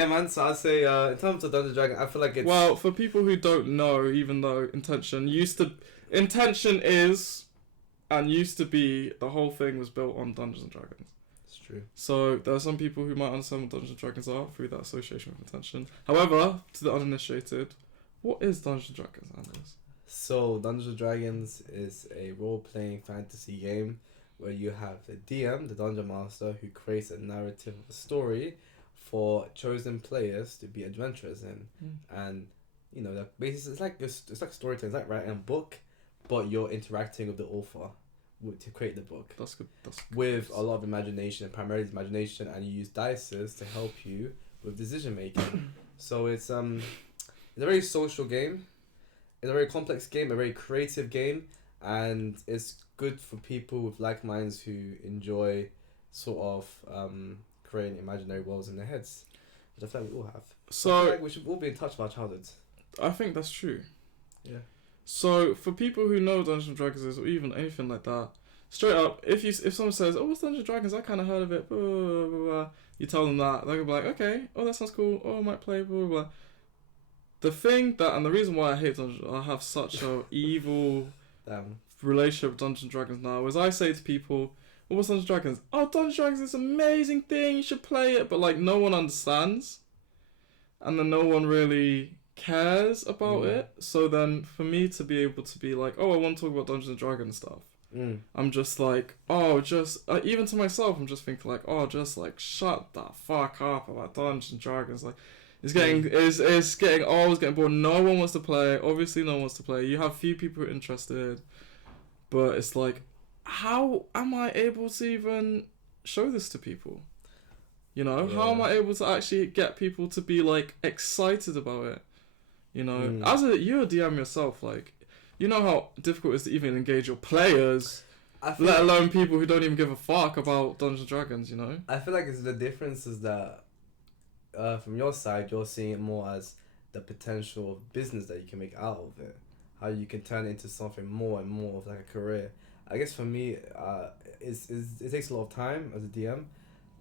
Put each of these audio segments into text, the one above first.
Yeah, man. So I'd say in terms of Dungeons and Dragons, I feel like it's Well, for people who don't know, even though Intention is and used to be, the whole thing was built on Dungeons and Dragons. it's true. So there are some people who might understand what Dungeons and Dragons are through that association with Intention. However, to the uninitiated, what is Dungeons and Dragons, Anders? So Dungeons and Dragons is a role-playing fantasy game where you have the DM, the Dungeon Master, who creates a narrative of a story for chosen players to be adventurers in, and that basically it's like storytelling. It's like writing a book, but you're interacting with the author to create the book. That's good. With a lot of imagination, primarily imagination, and you use dices to help you with decision making. So it's a very social game. It's a very complex game, a very creative game, and it's good for people with like minds who enjoy sort of creating imaginary worlds in their heads, which I feel like we all have. So I feel like we should all be in touch with our childhoods. I think that's true. Yeah. So for people who know Dungeons and Dragons is, or even anything like that, straight up, if someone says, "Oh, what's Dungeons and Dragons?" I kind of heard of it. Blah, blah, blah, blah. You tell them that, they'll be like, "Okay, oh, that sounds cool. Oh, I might play." Blah blah blah. The thing that, and the reason why I hate Dungeons, I have such a evil relationship with Dungeons and Dragons now, is I say to people, "Oh, what's Dungeons and Dragons?" "Oh, Dungeons and Dragons is an amazing thing. You should play it." But like, no one understands, and then no one really cares about it. So then, for me to be able to be like, "Oh, I want to talk about Dungeons and Dragons stuff," I'm just like, oh, just even to myself, I'm just thinking like, oh, just like shut the fuck up about Dungeons and Dragons. Like, it's getting old, it's getting bored. No one wants to play. Obviously, no one wants to play. You have few people who are interested, but it's like, how am I able to even show this to people? How am I able to actually get people to be like excited about it? You're a DM yourself, like, you know how difficult it is to even engage your players, let alone people who don't even give a fuck about Dungeons and Dragons, I feel like the difference is that from your side, you're seeing it more as the potential of business that you can make out of it. How you can turn it into something more and more of like a career. I guess for me, it takes a lot of time as a DM.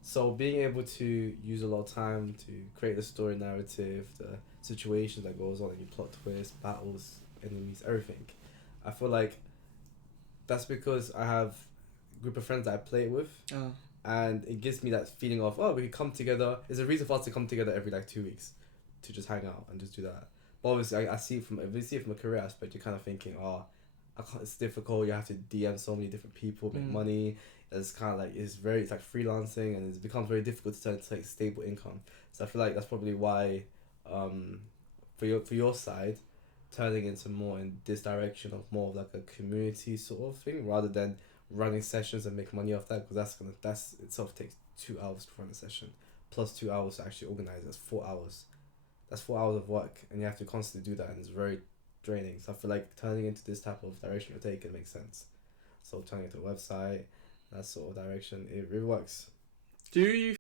So being able to use a lot of time to create the story narrative, the situation that goes on, your plot twists, battles, enemies, everything. I feel like that's because I have a group of friends that I play it with, and it gives me that feeling of, oh, we can come together. There's a reason for us to come together every like 2 weeks to just hang out and just do that. But obviously, if you see it from a career aspect, you're kind of thinking, oh, it's difficult. You have to DM so many different people, make money. It's kind of like it's like freelancing, and it becomes very difficult to turn into like stable income. So I feel like that's probably why, for your side, turning into more in this direction of more of like a community sort of thing rather than running sessions and make money off that, because that's itself takes 2 hours to run a session plus 2 hours to actually organize. That's 4 hours. That's 4 hours of work, and you have to constantly do that, and it's very draining. So I feel like turning into this type of direction you're taking makes sense. So turning into a website, that sort of direction, it works. Do you